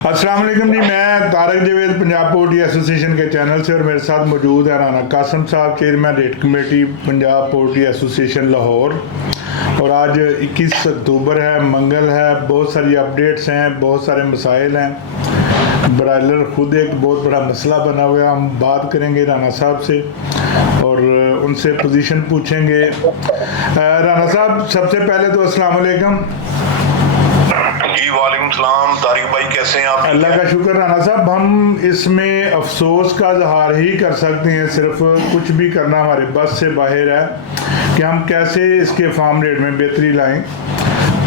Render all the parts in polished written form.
अस्सलाम वालेकुम जी। मैं तारक जावेद पंजाब पोल्ट्री एसोसिएशन के चैनल से और मेरे साथ मौजूद है राना कासम साहब, chairman rate committee Punjab poultry association Lahore. और आज 21 अक्टूबर है, मंगल है, बहुत सारी अपडेट्स हैं, बहुत सारे मसाइल हैं। ब्रायलर खुद एक बहुत बड़ा मसला बना हुआ है। हम बात करेंगे राना साहब से और उनसे पोजीशन पूछेंगे। राना साहब, सबसे पहले तो अस्सलाम वालेकुम। जी वालेकुम सलाम। तारिक भाई कैसे हैं आप? अल्लाह का शुक्र। राना साहब, हम इसमें अफसोस का इजहार ही कर सकते हैं, सिर्फ कुछ भी करना हमारे बस से बाहर है कि हम कैसे इसके फार्म रेट में बेहतरी लाएं।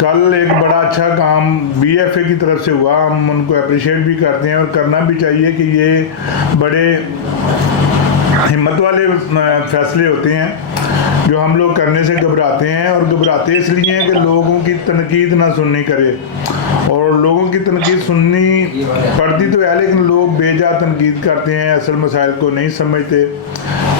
कल एक बड़ा अच्छा काम बीएफए की तरफ से हुआ, हम उनको अप्रिशिएट भी करते हैं और करना भी चाहिए कि ये बड़े हिम्मत वाले फैसले होते हैं जो हम लोग करने से घबराते हैं। और घबराते इसलिए हैं कि लोगों की तनकीद ना सुननी करे, और लोगों की तनकीद सुननी पड़ती तो है लेकिन लोग बेजा तनकीद करते हैं, असल मसाइल को नहीं समझते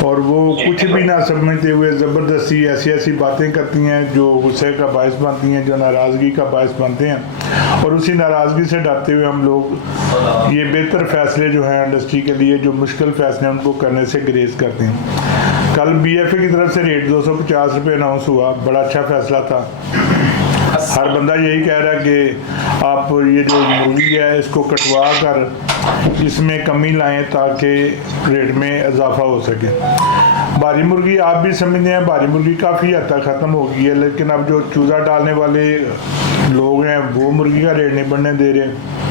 और वो कुछ भी ना समझते हुए ज़बरदस्ती ऐसी ऐसी बातें करती हैं जो गुस्से का बायस बनती हैं, जो नाराज़गी का बायस बनते हैं। और उसी नाराज़गी से डरते हुए हम लोग ये बेहतर फ़ैसले जो हैं इंडस्ट्री के लिए, जो मुश्किल फ़ैसले हैं, उनको करने से गुरेज करते हैं। कल बीएफए की तरफ से रेट 250 रुपये अनाउंस हुआ, बड़ा अच्छा फ़ैसला था। हर बंदा यही कह रहा है कि आप ये जो मुर्गी है इसको कटवा कर इसमें कमी लाएं ताकि रेट में इजाफा हो सके। बारी मुर्गी आप भी समझते हैं, बारी मुर्गी काफ़ी हद तक ख़त्म हो गई है, लेकिन अब जो चूज़ा डालने वाले लोग हैं वो मुर्गी का रेट नहीं बढ़ने दे रहे।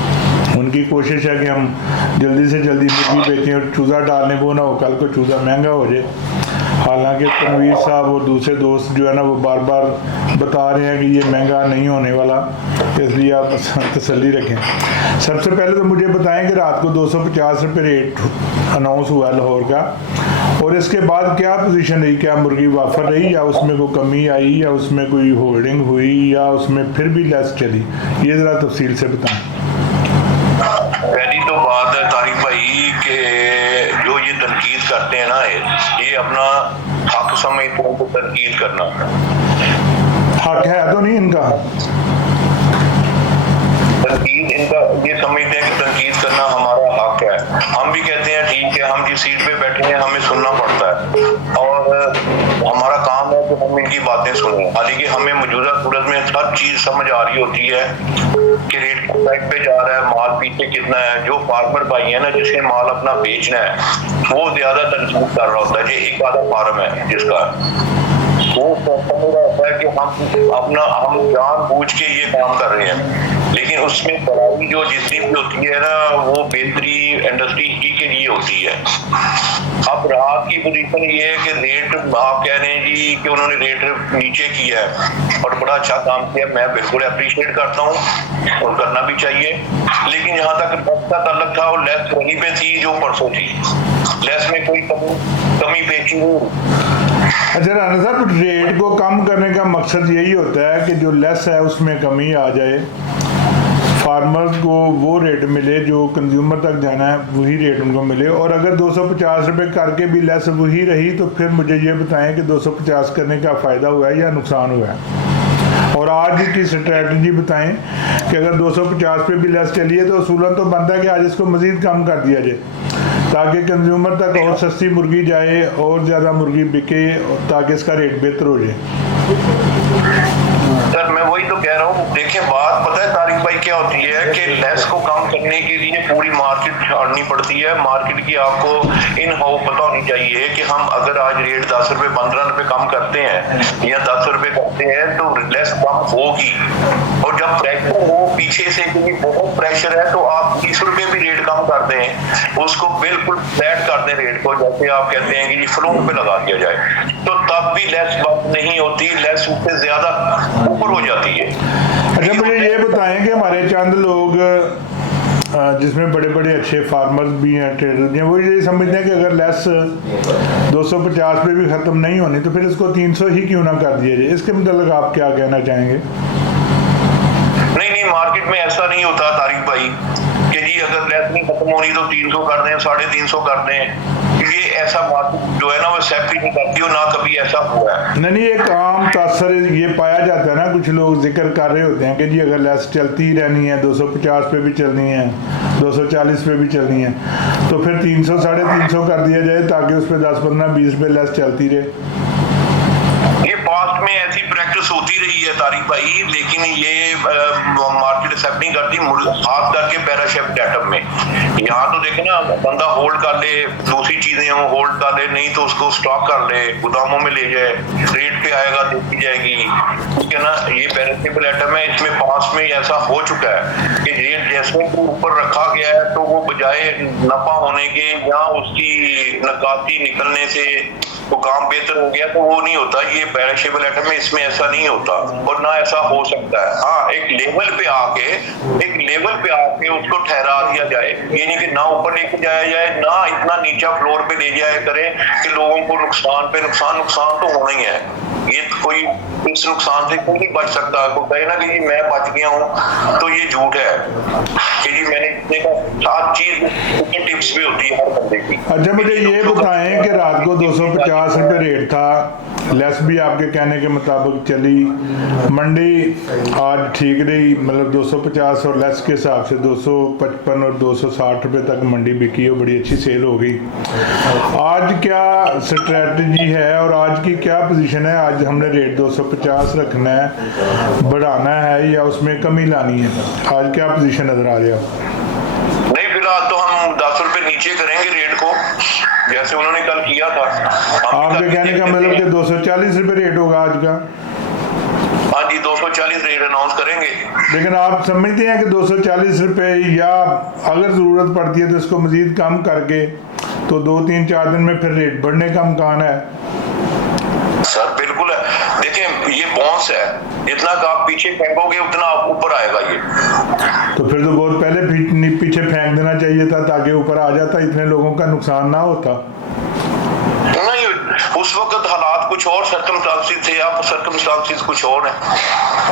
उनकी कोशिश है कि हम जल्दी से जल्दी मुर्गी बेचें और चूज़ा डालने को ना हो कल को चूज़ा महंगा हो जाए। हालांकि तनवीर साहब और दूसरे दोस्त जो है ना वो बार बार बता रहे हैं कि ये महंगा नहीं होने वाला, इसलिए आप तसल्ली रखें। सबसे पहले तो मुझे बताएं कि रात को 250 रुपये रेट अनाउंस हुआ लाहौर का, और इसके बाद क्या पोजीशन रही? क्या मुर्गी वाफर रही या उसमें कोई कमी आई या उसमें कोई होल्डिंग हुई या उसमें फिर भी लेस चली? ये ज़रा तफसील से बताएं। पहली तो बात है तारिक भाई के जो ये तनकीद करते हैं ना, ये अपना हक समझते हैं, उनको तनकीद करना हक है तो नहीं इनका? तनकीद इनका ये समझते हैं कि तनकीद करना हमारा हक है। हम भी कहते हैं ठीक है, हम जिस सीट पे बैठे हैं हमें सुनना पड़ता है और हमारा काम है कि हम इनकी बातें सुनें। हालांकि हमें मौजूदा सूरत में हर चीज समझ आ रही होती है कि रेट साइड पे जा रहा है, माल पीछे कितना है। जो फार्मर भाई है ना, जिसके माल अपना बेचना है, वो ज्यादा तनकीद कर रहा होता है। जो एक आधा फार्म है जिसका वो समझ रहा होता है कि हम जानबूझ के ये काम कर रहे हैं, लेकिन उसमें बड़ाई जो जितनी भी होती है ना, वो बेहतरी इंडस्ट्री ही के लिए होती है। अब रात की पोजीशन ये है कि रेट आप कह रहे हैं जी कि उन्होंने रेट नीचे किया है और बड़ा अच्छा काम किया, मैं बिल्कुल अप्रिशिएट करता हूँ और करना भी चाहिए। लेकिन जहाँ तक लेस का ताल्लुक था, वो लेस वहीं पे थी जो परसों थी। लेस में कोई कमी पेशी नहीं। अच्छा राना साहब, रेट को कम करने का मकसद यही होता है कि जो लेस है उसमें कमी आ जाए, फार्मर्स को वो रेट मिले जो कंज्यूमर तक जाना है, वही रेट उनको मिले। और अगर 250 रुपये करके भी लेस वही रही तो फिर मुझे ये बताएं कि 250 करने का फ़ायदा हुआ है या नुकसान हुआ है? और आज की स्ट्रेटजी बताएं कि अगर 250 पे भी लेस चली है तो असूलन तो बनता है कि आज इसको मज़ीद कम कर दिया जाए ताकि कंज्यूमर तक और सस्ती मुर्गी जाए और ज़्यादा मुर्गी बिके, ताकि इसका रेट बेहतर हो जाए। सर मैं वही तो कह रहा हूँ। देखिए बात पता है तारिक भाई क्या होती है कि लेस को कम करने के लिए पूरी मार्केट छाड़नी पड़ती है। मार्केट की आपको इन हाउ पता होनी चाहिए कि हम अगर आज रेट 10 रुपए 15 रुपए कम करते हैं या 10 रुपए करते हैं तो लेस कम होगी। और जब प्रेशर हो पीछे से, क्योंकि बहुत प्रेशर है, तो आप 20 रुपए भी रेट कम कर दें, उसको बिल्कुल फ्लैट कर दें रेट को, जैसे आप कहते हैं कि जी फ्लोर पे लगा दिया जाए, तो तब भी लेस बात नहीं होती, लेस उससे ज्यादा ऊपर हो जाती है। अच्छा मुझे ये बताएं कि हमारे चंद लोग जिसमें बड़े बड़े अच्छे फार्मर्स भी हैं, ट्रेडर्स भी हैं, वो ये समझते हैं कि अगर लेस 250 पे भी ख़त्म नहीं होनी तो फिर इसको 300 ही क्यों ना कर दिया जाए। इसके मतलब आप क्या कहना चाहेंगे? नहीं, मार्केट में ऐसा नहीं होता तारिक भाई कि जी अगर लेस नहीं खत्म होनी तो 300 कर दें, 350 कर दें। ये ऐसा बात जो है ना वो एक्सेप्ट ही नहीं करती और ना कभी ऐसा हुआ है। नहीं, एक आम तासर ये पाया जाता है ना, कुछ लोग जिक्र कर रहे होते हैं कि जी अगर लेस चलती ही रहनी है, 250 पे भी चलनी है, 240 पे भी चलनी है, तो फिर 300 350 कर दिया जाए ताकि उस पर 10 15 20 पे लेस चलती रहे। ये पास्ट में ऐसी प्रैक्टिस होती रही है तारिक भाई, लेकिन ये मार्केट एक्सेप्ट नहीं करती, खास करके पैराशेफ डेटम में। यहाँ तो देखे ना, बंदा होल्ड कर ले, दूसरी चीजें हो होल्ड कर ले, नहीं तो उसको स्टॉक कर ले, गोदामों में ले जाए, रेट पे आएगा देखी जाएगी, ठीक है ना। ये पैराशेफ आइटम है, इसमें पास्ट में ऐसा हो चुका है कि रेट जैसे ऊपर रखा गया है तो वो बजाय नफा होने के या उसकी नकाती निकलने से वो काम बेहतर हो गया, तो वो नहीं होता। ये पैराशेबल आइटम में इसमें ऐसा नहीं होता और ना ऐसा हो सकता है। हाँ, एक लेवल पे आके उसको ठहरा दिया जाए, ये नहीं कि ना ऊपर लेके जाया जाए ना इतना नीचा फ्लोर पे ले जाया करे कि लोगों को नुकसान तो होना ही है। ये कोई इस नुकसान से कोई नहीं बच सकता। को कहे ना कि जी मैं बच गया हूँ, तो ये झूठ है कि जी मैंने देखा। हर चीज टिप्स भी होती है हर बंदे की। अच्छा, मुझे ये बताएं कि रात को 250 रुपये रेट था, लेस भी आपके कहने के मुताबिक चली, मंडी आज ठीक रही, मतलब 250 और लेस के हिसाब से 255 और 260 रुपये तक मंडी बिकी है, बड़ी अच्छी सेल हो गई। आज क्या स्ट्रेटजी है और आज की क्या पोजीशन है? आज हमने रेट 250 रखना है, बढ़ाना है या उसमें कमी लानी है? आज क्या पोजीशन नजर आ रही है? नहीं, फिलहाल तो हम 10 रुपए नीचे करेंगे रेट को, जैसे उन्होंने कल किया था। आपके कहने का मतलब कि 240 रुपये रेट होगा आज का? हाँ जी, 240 रेट अनाउंस करेंगे। लेकिन आप समझते हैं कि 240 रुपये, या अगर ज़रूरत पड़ती है तो इसको मज़ीद कम करके तो 2-3-4 दिन में फिर रेट बढ़ने का इम्कान है? सर बिल्कुल है, देखिए ये बॉन्स है, जितना का आप पीछे फेंकोगे उतना ऊपर आएगा ये। तो फिर तो बहुत पहले पीछे फेंक देना चाहिए था ताकि ऊपर आ जाता, इतने लोगों का नुकसान ना होता। नहीं, उस वक्त हालात कुछ और सर्कमस्टांसेस थे, अब सर्कमस्टांसेस कुछ और हैं।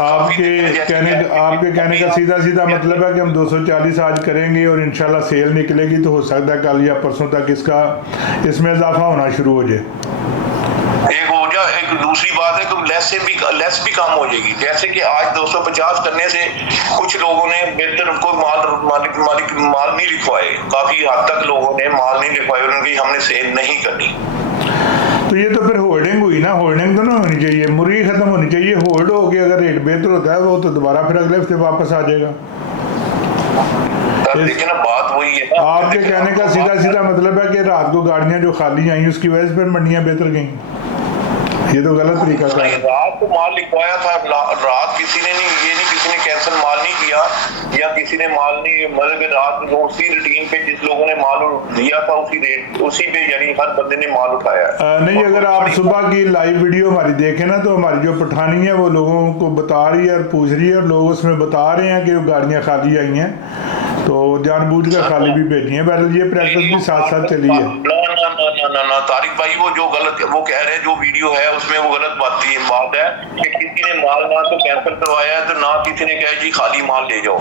आपके कहने का सीधा मतलब है कि हम 240 आज करेंगे और इंशाल्लाह सेल निकलेगी तो हो सकता है कल या परसों तक इसमें इजाफा होना शुरू हो जाए। एक दूसरी बात है कि लेस भी कम हो जाएगी। जैसे कि आज 250 करने से कुछ लोगों ने बेहतर को माल नहीं लिखवाए, काफी हद तक लोगों ने माल नहीं लिखवाए, उनकी हमने सेल नहीं करनी। तो ये तो फिर होल्डिंग हुई ना, होल्डिंग तो ना होनी चाहिए, मुर्गी खत्म होनी चाहिए। होल्ड हो गया, अगर रेट बेहतर होता है वो तो दोबारा फिर अगले हफ्ते वापस आ जाएगा। देखिए ना, बात वही है ना। आपके कहने का सीधा मतलब है कि रात को गाड़ियां जो खाली आई उसकी वजह से फिर मंडियां बेहतर गई, ये तो गलत तरीका था। रात को माल लिखवाया था, रात किसी ने कैंसिल माल नहीं किया, या किसी ने माल नहीं, मतलब रात उसी रूटीन पे जिस लोगों ने माल दिया था उसी रेट उसी पे, यानी हर बंदे ने माल उठाया। नहीं, अगर आप सुबह की लाइव वीडियो हमारी देखें ना तो हमारी जो पठानी है वो लोगों को बता रही है और पूछ रही है, और लोग उसमें बता रहे हैं कि गाड़ियां खाली आई हैं, तो जानबूझकर खाली भी भेजी हैं। बहरहाल ये प्रैक्टिस भी साथ साथ चली है। ना तारिक भाई, वो जो गलत वो कह रहे हैं, जो वीडियो है उसमें वो गलत बात है कि किसी ने माल ना तो कैंसिल करवाया है, तो ना किसी ने कहा जी खाली माल ले जाओ।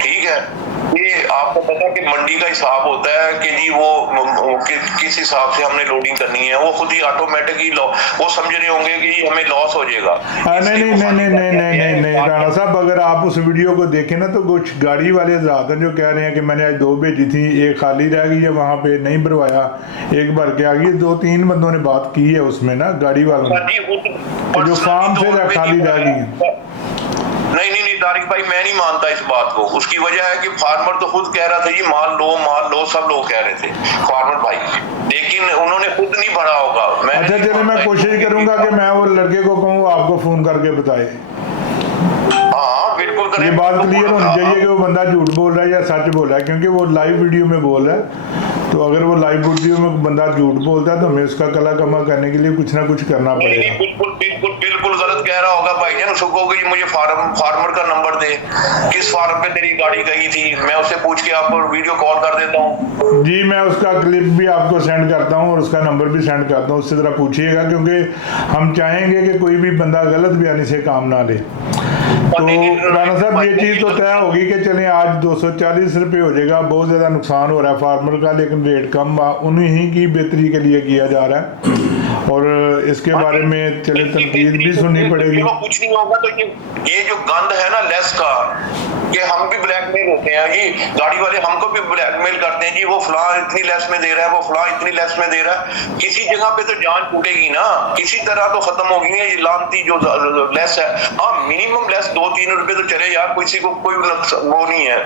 ठीक है, ये आपको पता कि मंडी का हिसाब होता है कि जी वो किस हिसाब से हमने लोडिंग करनी है, वो खुद ही ऑटोमेटिक ही वो समझ रहे होंगे कि हमें लॉस हो जाएगा। नहीं राणा साहब, अगर आप उस वीडियो को देखें ना तो कुछ गाड़ी वाले हज़रात हैं जो कह रहे हैं कि मैंने आज 2 भेजी थी, एक खाली रह गई है, वहाँ पे नहीं भरवाया, एक भर के आ गई। 2-3 बंदों ने बात की है उसमें ना, गाड़ी वालों ने, जो फार्म से खाली रह गई है। नहीं तारिक भाई, मैं नहीं मानता इस बात को। उसकी वजह है कि फार्मर तो खुद कह रहा था जी माल लो, सब लोग कह रहे थे फार्मर भाई, लेकिन उन्होंने खुद नहीं भरा होगा। अच्छा चलिए, मैं कोशिश करूंगा कि मैं वो लड़के को कहूँ आपको फोन करके बताए। हाँ बिल्कुल करें। ये बात क्लियर होनी चाहिए कि वो बंदा झूठ बोल रहा है या सच बोल रहा है, क्योंकि वो लाइव वीडियो में बोल रहा है। तो अगर वो लाइव वीडियो में बंदा झूठ बोलता है तो हमें उसका कला कमा करने के लिए कुछ ना कुछ करना पड़ेगा। बिल्कुल गलत कह रहा होगा भाईजान। उसको कहोगे मुझे फार्मर का नंबर दे, किस फार्म पे तेरी गाड़ी गई थी, मैं उससे पूछ के आपको वीडियो कॉल कर देता हूँ। जी, मैं उसका क्लिप भी आपको सेंड करता हूँ और उसका नंबर भी सेंड करता हूँ, उससे ज़रा पूछिएगा, क्योंकि हम चाहेंगे कि कोई भी बंदा गलत बयानी से काम ना ले। तो राणा साहब ये चीज़ तो तय होगी कि चलें आज 240 रुपये हो जाएगा, बहुत ज़्यादा नुकसान हो रहा है फार्मर का, लेकिन रेट कम उन्हीं की बेहतरी के लिए किया जा रहा है और इसके बारे में चले तनकीद भी सुननी पड़ेगी। कुछ नहीं होगा तो ये जो गंद है ना लेस का, ये हम भी ब्लैकमेल होते हैं जी, गाड़ी वाले हमको भी ब्लैकमेल करते हैं जी, वो फलां इतनी लेस में दे रहा है, वो फलां इतनी लेस में दे रहा है। किसी जगह पे तो जान छूटेगी ना, किसी तरह तो खत्म होगी ना ये लानती जो लेस है। हाँ मिनिमम लेस 2-3 रुपए तो चले यार, किसी को कोई वो नहीं है,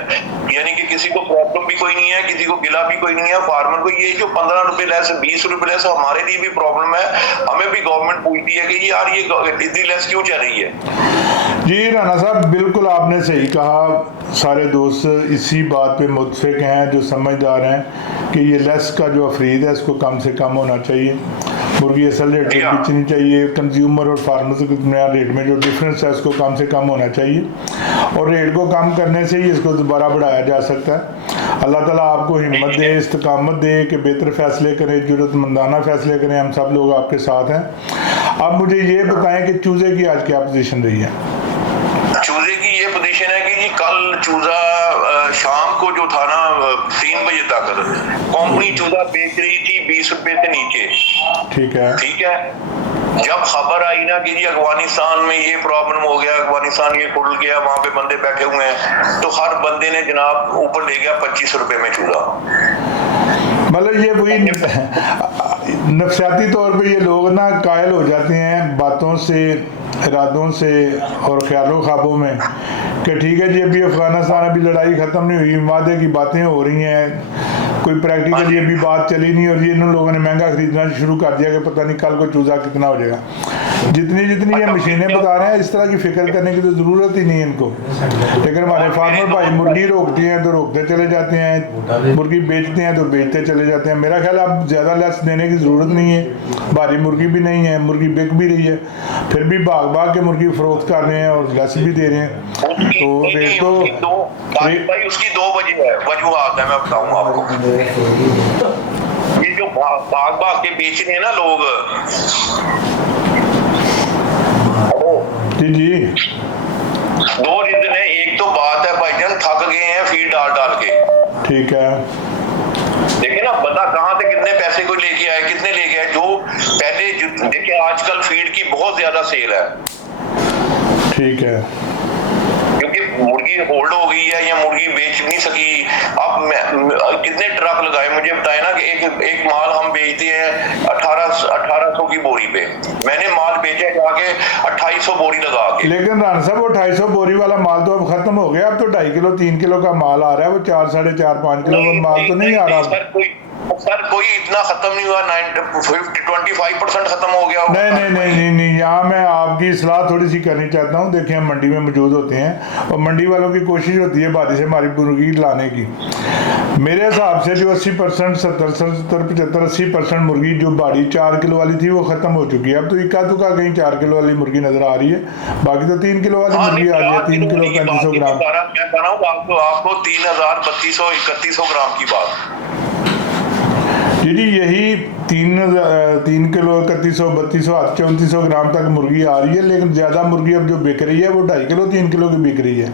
यानी कि किसी को प्रॉब्लम भी कोई नहीं है, किसी को गिला भी कोई नहीं है फार्मर को। ये जो 15 रुपए लेस 20 रुपए लेस हमारे लिए भी प्रॉब्लम है, हमें भी गवर्नमेंट पूछती है कि यार ये इतनी लेस क्यों चल रही है। जी राणा साहब बिल्कुल आपने सही कहा, सारे दोस्त इसी बात पे मुत्फिक हैं जो समझदार हैं कि ये लेस का जो अफरीद है इसको कम से कम होना चाहिए, मुर्गी असल रेट पे बेचनी चाहिए, कंज्यूमर और फार्मर के दरमियान रेट में जो डिफरेंस है इसको कम से कम होना चाहिए और रेट को कम करने से ही इसको दोबारा बढ़ाया जा सकता है। अल्लाह ताला आपको हिम्मत दे, इस्तकामत दे कि बेहतर फैसले करें, ज़रूरतमंदाना फैसले करें, हम सब लोग आपके साथ हैं। अब मुझे ये बताएं कि चूज़े की आज क्या पोजीशन रही है? चूजे की ये पोजीशन है कि जी कल चूजा शाम को जो था ना 3 बजे तक कंपनी चूजा बेच रही थी 20 रुपए से नीचे। ठीक है, ठीक है। जब खबर आई ना कि जी अफगानिस्तान में ये प्रॉब्लम हो गया, अफगानिस्तान ये खुल गया, वहां पे बंदे बैठे हुए हैं, तो हर बंदे ने जनाब ऊपर ले गया 25 रुपए में चूजा। मतलब ये वही नफसियाती तौर पे ये लोग ना कायल हो जाते हैं बातों से, इरादों से और ख्यालों ख्वाबों में कि ठीक है जी अभी अफगानिस्तान अभी लड़ाई ख़त्म नहीं हुई, वादे की बातें हो रही हैं, कोई प्रैक्टिकल ये भी बात चली नहीं और ये इन लोगों ने महंगा खरीदना शुरू कर दिया कि पता नहीं कल को चूज़ा कितना हो जाएगा। जितनी ये मशीनें बता रहे हैं इस तरह की फिक्र करने की तो ज़रूरत ही नहीं है इनको, लेकिन हमारे फार्मर भाई मुर्गी रोकते हैं तो रोकते चले जाते हैं, मुर्गी बेचते हैं तो बेचते चले जाते हैं। मेरा ख्याल अब ज़्यादा लेस देने की ज़रूरत नहीं है, भारी मुर्गी भी नहीं है, मुर्गी बिक भी रही है, फिर भी भाग के मुर्गी फरोख्त कर रहे हैं और लेस भी दे रहे हैं। तो रेट तो भाई उसकी 2 वजूहात है, मैं बताऊंगा आपको। ये जो भाग के बेच रहे हैं ना लोग, जी 2 रीजन है। एक तो बात है भाईजान थक गए हैं फीड डाल के, ठीक है, देखिए ना बता कहाँ से कितने पैसे कोई लेके आए, कितने लेके आए। जो पहले देखिए आजकल फीड की बहुत ज्यादा सेल है, ठीक है, क्योंकि मुर्गी होल्ड हो गई है या मुर्गी बेच नहीं सकी। अब कितने ट्रक लगाए, मुझे बताए ना कि एक माल हम बेचते हैं 1800 की बोरी पे, मैंने माल बेचा जाके 2800 बोरी लगा के। लेकिन राणा साहब वो 250 बोरी वाला माल तो अब खत्म हो गया, अब तो 2.5 किलो 3 किलो का माल आ रहा है, वो 4, 4.5, 5 किलो का माल तो नहीं आ रहा। सर कोई इतना खत्म नहीं हुआ, 25% खत्म हो गया। नहीं, यहाँ मैं आपकी सलाह थोड़ी सी करनी चाहता हूँ। देखिए हम मंडी में मौजूद होते हैं और मंडी वालों की कोशिश होती है बादी से हमारी मुर्गी लाने की। मेरे हिसाब से जो 80%, 70, 75, 80% मुर्गी जो बाड़ी 4 किलो वाली थी वो खत्म हो चुकी है। अब तो इक्का दुक्का कहीं 4 किलो वाली मुर्गी नजर आ रही है, बाकी तो 3 किलो वाली मुर्गी आ रही है, 3 किलो 3500 ग्राम। मैं कह रहा हूँ आपको 3000 3200 ग्राम की बात जी यही 3 किलो 3100 3200 3400 ग्राम तक मुर्गी आ रही है, लेकिन ज्यादा मुर्गी अब जो बिक रही है वो 2.5 किलो 3 किलो की बिक रही है।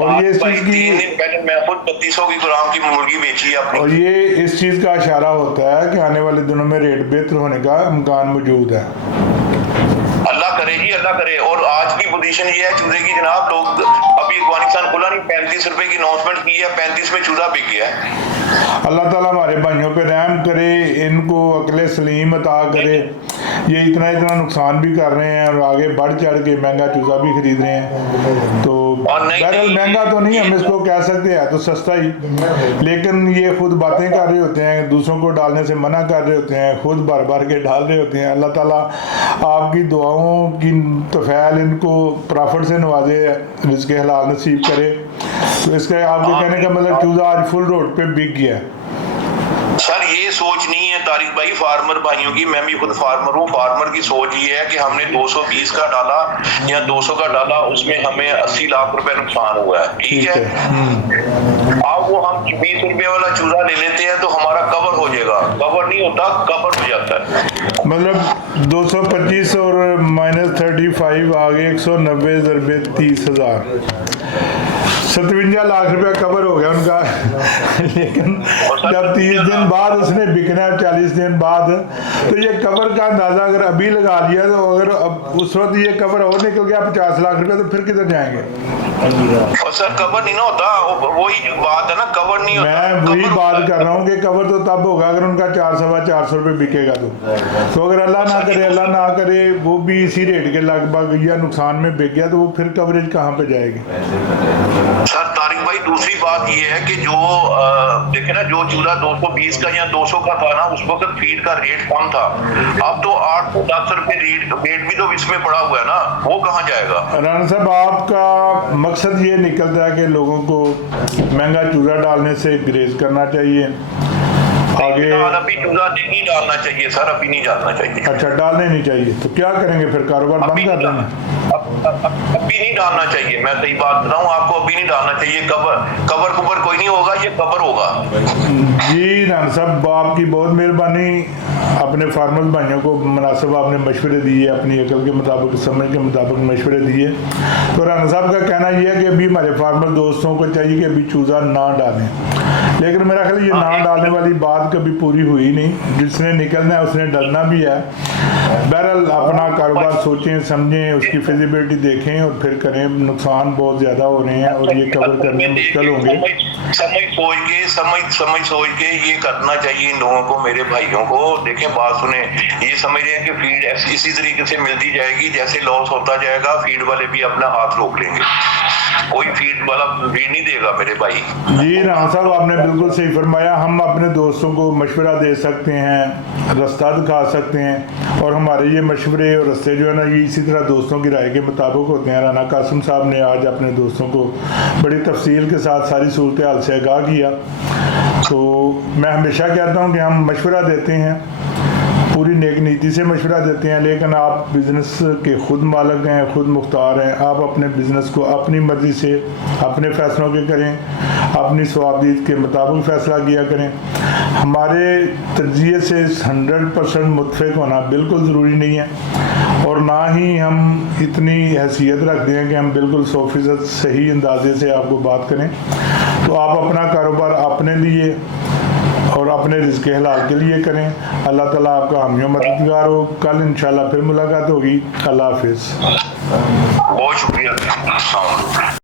और ये इस चीज की, 3 दिन पहले मैं खुद 3200 ग्राम की मुर्गी बेची है अपनी। और ये इस चीज का इशारा होता है कि आने वाले दिनों में रेट बेहतर होने का इम्कान मौजूद है। अल्लाह करे जी, अल्लाह करे। और आज की पोजीशन ये है चूजे की जनाब, लोग अभी अफगानिस्तान खुला नहीं, 35 रुपए की अनाउंसमेंट की है, 35 में चूजा बिक गया है। अल्लाह ताला हमारे भाइयों पे रहम करे, इनको अक्ल सलीम अता करे। ये इतना नुकसान भी कर रहे हैं और आगे बढ़ चढ़ के महंगा चूजा भी खरीद रहे हैं। तो बहरहाल महंगा तो नहीं हम इसको कह सकते हैं, तो सस्ता ही, लेकिन ये खुद बातें कर रहे होते हैं, दूसरों को डालने से मना कर रहे होते हैं, खुद भर के डाल रहे होते हैं। अल्लाह ताला आपकी दुआओं की तफैल इनको प्रॉफिट से नवाजे, रिज़्क़ हलाल नसीब करे। तो इसका आपके कहने का मतलब चूजा आज फुल रोड पे बिक गया है। सर ये सोच नहीं है तारिक भाई फार्मर भाइयों की, मैं भी खुद फार्मर हूँ। फार्मर की सोच ये है कि हमने 220 का डाला या 200 का डाला, उसमें हमें 80 लाख रुपए नुकसान हुआ है, ठीक है। अब वो हम 20 रुपए वाला चूजा ले लेते हैं तो हमारा कवर हो जाएगा, कवर नहीं होता, कवर हो जाता है। मतलब 225 और -35 आगे 190 ज़रबे 30,000, 57 लाख रुपया कवर हो गया उनका। लेकिन जब 30 दिन बाद उसने बिकना है, 40 दिन बाद, तो ये कवर का अंदाजा अगर अभी लगा लिया तो अगर अब उस वक्त ये कवर और निकल गया 50 लाख रुपया, तो फिर किधर जाएंगे? और सर कवर नहीं ना होता, वही बात है ना, कवर नहीं होता। मैं वही बात कर रहा हूँ कि कवर तो तब होगा अगर उनका 400-450 रुपये बिकेगा तो अगर अल्लाह ना करे वो भी इसी रेट के लगभग या नुकसान में बिक गया, तो वो फिर कवरेज कहाँ पे जाएगी? सर तारिक भाई दूसरी बात ये है कि जो देखे ना, जो चूल्हा 220 का या 200 का था ना, उस वक्त फीड का रेट कम था, अब तो 810 रुपए रेट भी तो इसमें पड़ा हुआ है ना, वो कहाँ जाएगा? राना साहब, आपका मकसद ये निकलता है कि लोगों को महंगा चूल्हा डालने से ग्रेज करना चाहिए आगे। अभी चूल्हा नहीं डालना चाहिए सर, अभी नहीं डालना चाहिए। अच्छा, डालने नहीं चाहिए तो क्या करेंगे फिर? कारोबार बंद कर देंगे? अभी नहीं डालना चाहिए, मैं सही बात बताऊं आपको, अभी नहीं डालना चाहिए। कवर कोई नहीं होगा, ये कवर होगा। जी राना साहब, आपकी बहुत मेहरबानी, अपने फार्मर्स भाइयों को मुनासिब आपने मशवरे दिए, अपनी अकल के मुताबिक, समझ के मुताबिक मशवरे दिए। तो राना साहब का कहना यह है कि अभी हमारे फार्मर दोस्तों को चाहिए कि अभी चूजा ना डालें, लेकिन मेरा ख्याल ये ना डालने वाली बात कभी पूरी हुई नहीं। जिसने निकलना है उसने डरना भी है। बहरहाल अपना कारोबार सोचें समझें, उसकी फिजिबिलिटी देखें और फिर करें। नुकसान बहुत ज़्यादा हो रहे हैं और ये कवर करने मुश्किल होंगे। समझ सोच के ये करना चाहिए इन लोगों को, मेरे भाइयों को। देखें, बात सुने, ये समझ रहे हैं कि फीड इसी तरीके से मिलती जाएगी, जैसे लॉस होता जाएगा फीड वाले भी अपना हाथ रोक लेंगे, कोई फीड वाला फीड नहीं देगा मेरे भाई। जी राना साहब, आपने बिल्कुल सही फरमाया। हम अपने दोस्तों को मशवरा दे सकते हैं, रास्ता दिखा सकते हैं, और हमारे ये मशवरे और रास्ते जो है ना, ये इसी तरह दोस्तों की राय के मुताबिक होते हैं। राना कासिम साहब ने आज अपने दोस्तों को बड़ी तफसील के साथ सारी सूरत हाल से आगाह किया। तो मैं हमेशा कहता हूँ कि हम मशवरा देते हैं, पूरी नेक नीति से मशवरा देते हैं, लेकिन आप बिज़नेस के खुद मालिक हैं, खुद मुख्तार हैं। आप अपने बिज़नेस को अपनी मर्ज़ी से, अपने फ़ैसलों के करें, अपनी स्वाबदीद के मुताबिक फ़ैसला किया करें। हमारे तजिए से 100% मुत्फिक होना बिल्कुल ज़रूरी नहीं है, और ना ही हम इतनी हैसियत रखते हैं कि हम बिल्कुल 100% सही अंदाजे से आपको बात करें। तो आप अपना कारोबार अपने लिए और अपने रिज़्क़ हलाल के लिए करें। अल्लाह ताला आपका हामी और मददगार हो। कल इंशाल्लाह फिर मुलाकात होगी। अल्लाह हाफिज़। बहुत शुक्रिया।